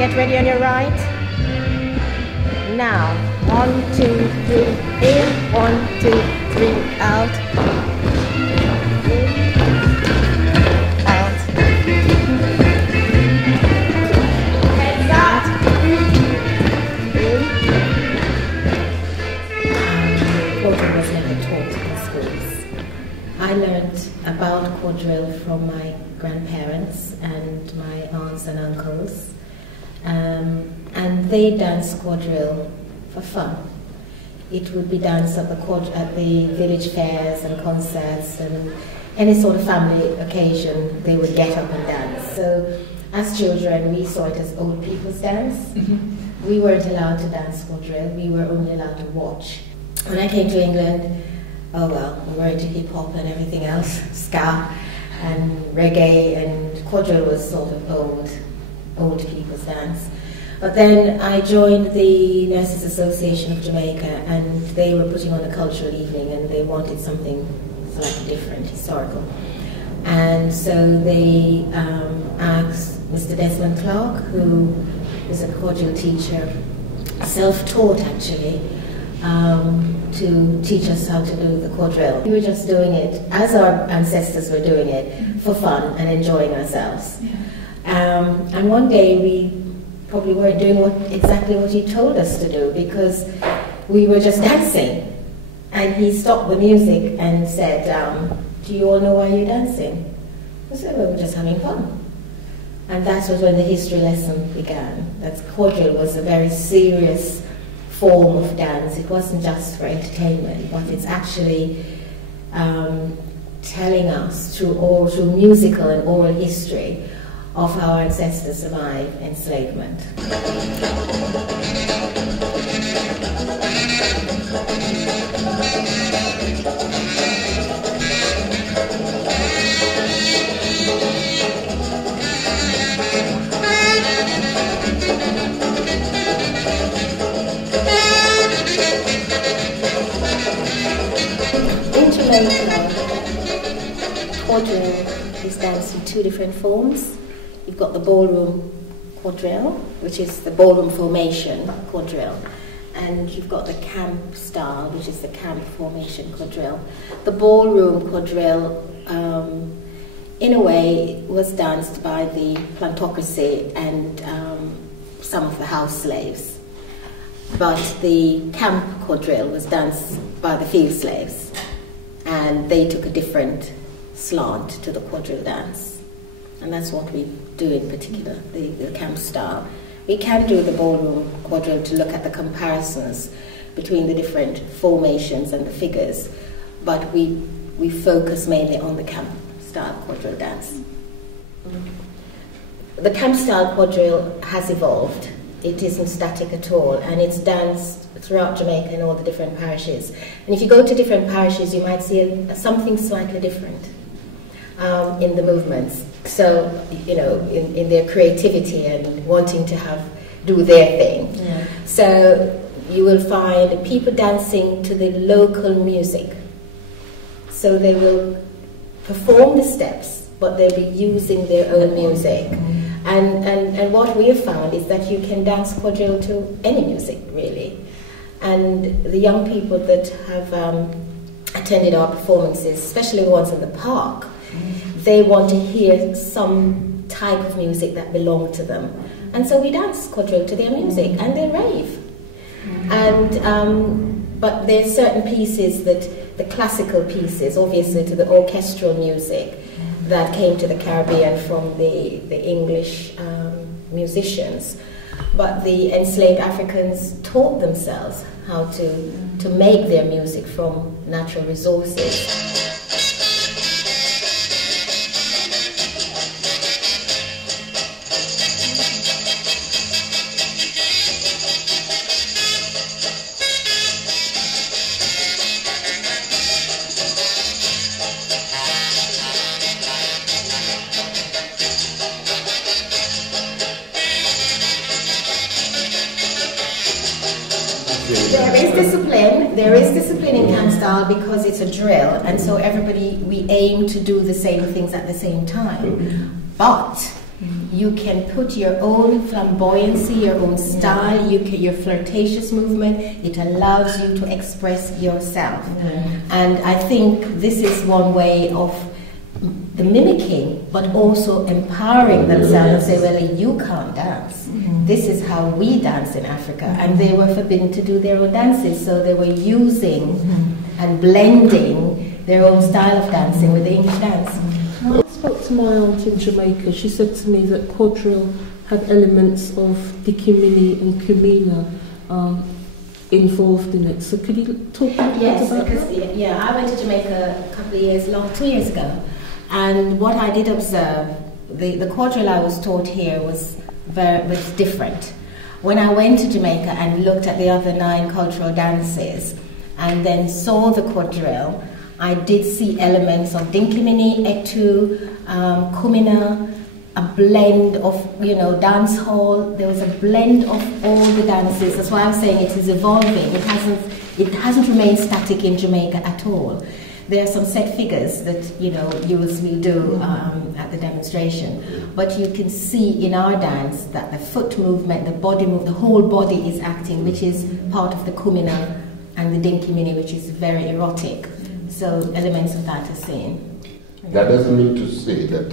Get ready on your right. Now, 1, 2, 3, in, 1, 2, 3, out. In, out. Heads out. In. Quadrille was never taught in schools. I learned about quadrille from my grandparents and my aunts and uncles. And they danced quadrille for fun. It would be danced at the village fairs and concerts and any sort of family occasion. They would get up and dance. So as children, we saw it as old people's dance. We weren't allowed to dance quadrille. We were only allowed to watch. When I came to England, oh well, we were into hip hop and everything else, ska and reggae, and quadrille was sort of old people's dance. But then I joined the Nurses Association of Jamaica, and they were putting on a cultural evening, and they wanted something slightly different, historical. And so they asked Mr. Desmond Clark, who is a quadrille teacher, self-taught actually, to teach us how to do the quadrille. We were just doing it, as our ancestors were doing it, for fun and enjoying ourselves. And one day we probably weren't doing exactly what he told us to do, because we were just dancing. And he stopped the music and said, do you all know why you're dancing? I said, well, we're just having fun. And that was when the history lesson began. That quadrille was a very serious form of dance. It wasn't just for entertainment, but it's actually telling us through musical and oral history of how our ancestors survived enslavement. In Jamaica, quadrille is danced in two different forms. You've got the ballroom quadrille, which is the ballroom formation quadrille, and you've got the camp style, which is the camp formation quadrille. The ballroom quadrille, in a way, was danced by the plantocracy and some of the house slaves, but the camp quadrille was danced by the field slaves, and they took a different slant to the quadrille dance. And that's what we do in particular, the camp style. We can do the ballroom quadrille to look at the comparisons between the different formations and the figures, but we focus mainly on the camp style quadrille dance. The camp style quadrille has evolved. It isn't static at all, and it's danced throughout Jamaica in all the different parishes. And if you go to different parishes, you might see something slightly different in the movements. So, you know, in their creativity and wanting to do their thing. Yeah. So you will find people dancing to the local music. So they will perform the steps, but they'll be using their own music. And what we have found is that you can dance quadrille to any music, really. And the young people that have attended our performances, especially the ones in the park, they want to hear some type of music that belongs to them. And so we dance quadrille to their music, and they rave. But there are certain pieces the classical pieces, obviously to the orchestral music that came to the Caribbean from the English musicians. But the enslaved Africans taught themselves how to make their music from natural resources. There is discipline in camp style because it's a drill, and so we aim to do the same things at the same time. But You can put your own flamboyancy, your own style, your flirtatious movement. It allows you to express yourself. And I think this is one way of the mimicking, but also empowering themselves and say, well, you can't dance. This is how we dance in Africa. And they were forbidden to do their own dances, so they were using and blending their own style of dancing with the English dance. I spoke to my aunt in Jamaica. She said to me that quadrille had elements of dikimini and kumina involved in it. So could you talk a bit about that? Yeah, I went to Jamaica a couple of years, 2 years ago, and what I did observe, the quadrille I was taught here was different. When I went to Jamaica and looked at the other 9 cultural dances, and then saw the quadrille, I did see elements of Dinkimini, Etu, Kumina, a blend of, dance hall. There was a blend of all the dances. That's why I'm saying it is evolving. It hasn't remained static in Jamaica at all. There are some set figures that, you will do at the demonstration. But you can see in our dance that the foot movement, the body movement, the whole body is acting, which is part of the Kumina and the Dinkimini, which is very erotic. So elements of that are seen. That doesn't mean to say that,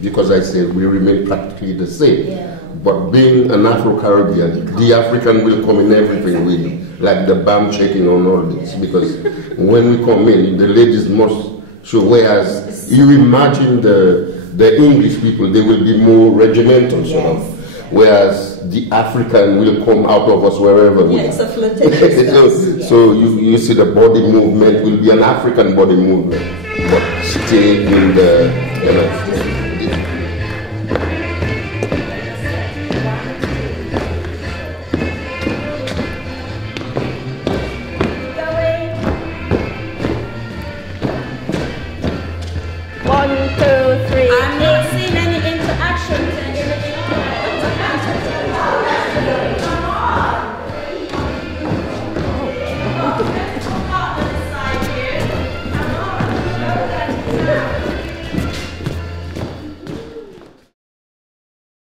because I say we remain practically the same. Yeah. But being an Afro-Caribbean, the African will come in everything with, like the bam shaking on all this. Because when we come in, the ladies must show, whereas you imagine the English people, they will be more regimental, sort of. Whereas the African will come out of us wherever we are. It's a flirtatious so you see the body movement will be an African body movement, but stay in the, One,